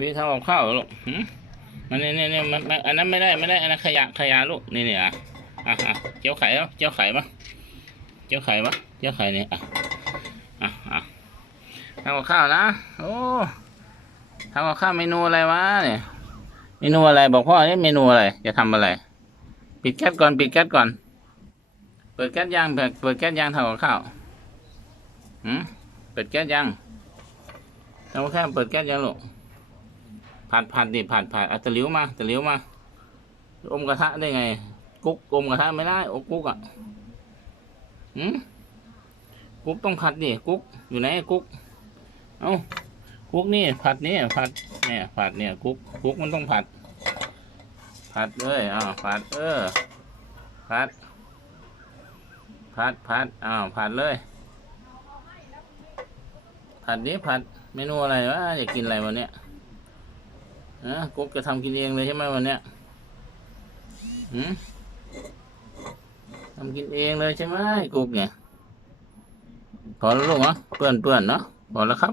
วิทำกับข้าวลูกมันเนี่นี่นี่มันมันอันนั้นไม่ได้ไม่ได้อันนั้นขยะขยะลูกนี่เนี่อะอะอะเจียวไข่แล้วเจียวไข่ปะเจียวไข่ปะเจียวไข่เนี่ยอะอะอะทำกับข้าวนะโอ้ทำกับข้าวเมนูอะไรวะเนี่ยเมนูอะไรบอกพ่อเนี่ยเมนูอะไรจะทำอะไร ปิดแก๊สก่อนปิดแก๊สก่อน เปิดแก๊สยังเปิดเปิดแก๊สยังทำกับข้าวหืมเปิดแก๊สยังทำกับข้าวเปิดแก๊สยังลูก ผัดผัดดิผัดผัดเอาตะหลิวมาตะหลิวมา อมกระทะได้ไง กุ๊กอมกระทะไม่ได้โอ้กุ๊กอะหืมกุ๊กต้องผัดดิกุ๊กอยู่ไหนกุ๊กเอ้ากุ๊กนี่ผัดนี่ผัดเนี่ยผัดเนี่ย กุ๊กกุ๊กมันต้องผัด ผัดเลยอ้าวผัดเออผัดผัดผัดอ้าวผัดเลย ผัดนี้ผัดเมนูอะไรวะอยากกินอะไรวันเนี้ย นะกบจะทำกินเองเลยใช่ไหมวันเนี้ยหืมทำกินเองเลยใช่ไหมกบเนี่ย พอแล้วลูกเนาะเปื่อนเปื่อนเนาะพอแล้วครับ